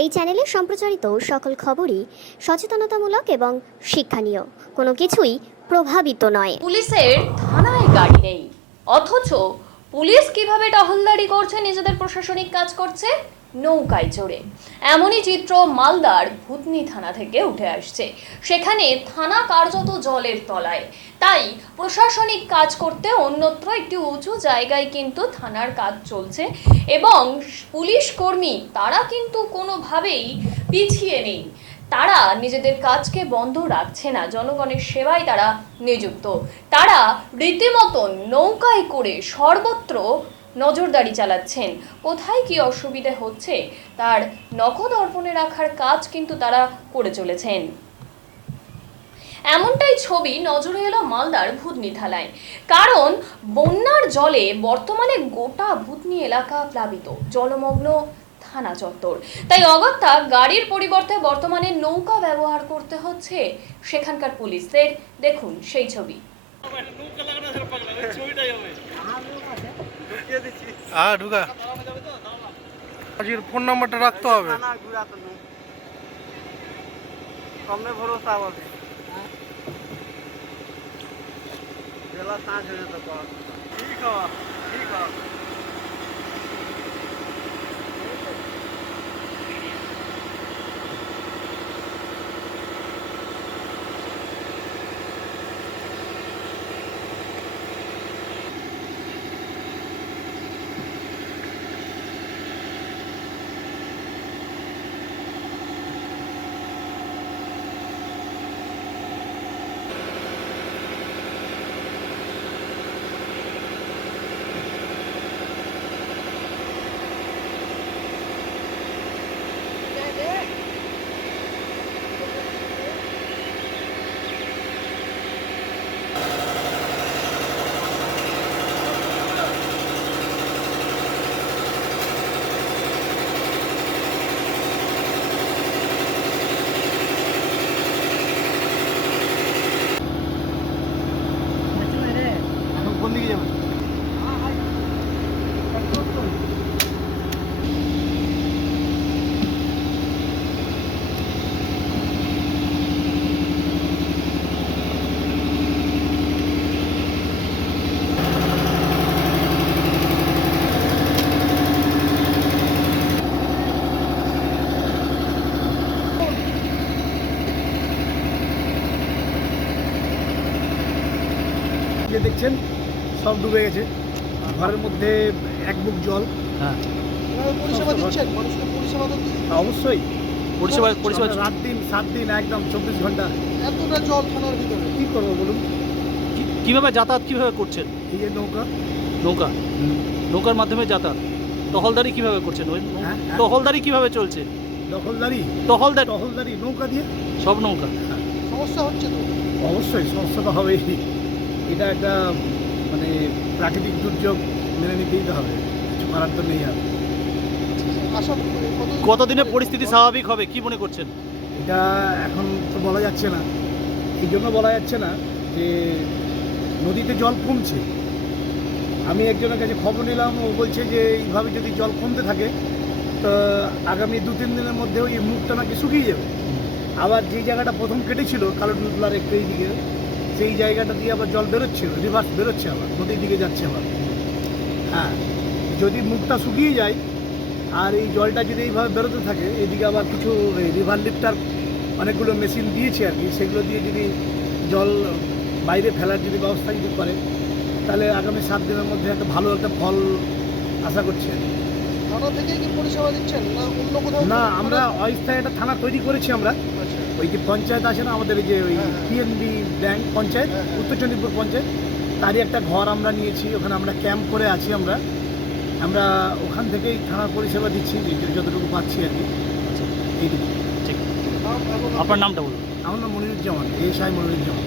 এই চ্যানেলে সম্প্রচারিত সকল খবরই সচেতনতামূলক এবং শিক্ষণীয়, কোনো কিছুই প্রভাবিত নয়। পুলিশের থানায় গাড়ি নেই, অথচ পুলিশ কিভাবে টহলদারি করছে, নিজেদের প্রশাসনিক কাজ করছে নৌকায় চড়ে। এমনই চিত্র মালদার ভূতনি থানা থেকে উঠে আসছে। সেখানে থানা কার্যত জলের তলায়, তাই প্রশাসনিক কাজ করতে অন্যত্র একটি উঁচু জায়গায় কিন্তু থানার কাজ চলছে এবং পুলিশ কর্মী তারা কিন্তু কোনোভাবেই পিছিয়ে নেই। তারা নিজেদের কাজকে বন্ধ রাখছে না, জনগণের সেবায় তারা নিযুক্ত। তারা রীতিমতন নৌকায় করে সর্বত্র নজরদারি চালাচ্ছেন। কোথায় কি অসুবিধে হচ্ছে তার নখদর্পণে রাখার কাজ কিন্তু তারা করে চলেছেন। এমনটাই ছবি নজরে এলো মালদার ভূতনি থানায়। কারণ বন্যার জলে বর্তমানে গোটা ভূতনি এলাকা প্লাবিত, জলমগ্ন থানা চত্বর। তাই অগত্যা গাড়ির পরিবর্তে বর্তমানে নৌকা ব্যবহার করতে হচ্ছে সেখানকার পুলিশদের। দেখুন সেই ছবি। ঢুকা ফোন নাম্বারটা রাখতে হবে। কমে ভরসা হবে বেলা 5 হয়ে যেত। ঠিক আছে। কোন দিকে যাবেন? দেখছেন সব ডুবে গেছে, ঘরের মধ্যে এক বুক জল। হ্যাঁ, পরিষেবা দিচ্ছেন মানুষকে? পরিষেবা তো অবশ্যই, পরিষেবা রাত দিন 7 দিন একদম 24 ঘন্টা। এতটা জল থানার ভিতরে কি করবো বলুন? কিভাবে যাতায়াত কিভাবে করছেন? এই যে নৌকার মাধ্যমে যাতায়াত। টহলদারি কিভাবে করছেন? হ্যাঁ, টহলদারি কিভাবে চলছে? টহলদারি নৌকা দিয়ে। সব নৌকা। সমস্যা হচ্ছে তো? অবশ্যই সমস্যা তো হবেই, এটা একটা মানে প্রাকৃতিক দুর্যোগ, মেনে নিতেই তো হবে, কিছু করার তো নেই। আর কতদিনে পরিস্থিতি স্বাভাবিক হবে কি মনে করছেন? এটা এখন তো বলা যাচ্ছে না। এই জন্য বলা যাচ্ছে না যে নদীতে জল কমছে। আমি একজনের কাছে খবর নিলাম, ও বলছে যে এইভাবে যদি জল কমতে থাকে তো আগামী 2-3 দিনের মধ্যে ওই মুখটা নাকি শুকিয়ে যাবে। আবার যে জায়গাটা প্রথম কেটেছিল কালো ডুবলার একটু এই দিকে, সেই জায়গাটা দিয়ে আবার জল বেরোচ্ছিল, রিভার্স বেরোচ্ছে, আবার নদীর দিকে যাচ্ছে আবার। হ্যাঁ, যদি মুখটা শুকিয়ে যায় আর এই জলটা যদি এইভাবে বেরোতে থাকে, এদিকে আবার কিছু রিভার লিফটার অনেকগুলো মেশিন দিয়েছে আর কি, সেগুলো দিয়ে যদি জল বাইরে ফেলার যদি ব্যবস্থা যদি করে, তাহলে আগামী 7 দিনের মধ্যে একটা ভালো একটা ফল আশা করছি। থানা থেকে কি পরিষেবা দিচ্ছেন না অন্য কোথাও? না, আমরা অস্থায়ী একটা থানা তৈরি করেছি আমরা। ওই যে পঞ্চায়েত আছে না আমাদের, এই যে ওই পিএনবি ব্যাংক পঞ্চায়েত, উত্তর চণ্ডীপুর পঞ্চায়েত, তারই একটা ঘর আমরা নিয়েছি, ওখানে আমরা ক্যাম্প করে আছি। আমরা ওখান থেকেই থানার পরিষেবা দিচ্ছি, যতটুকু পাচ্ছি আর কি। ঠিক। আপনার নামটা বলুন। আমার নাম মনিরুজ্জামান, এসআই মনিরুজ্জামান।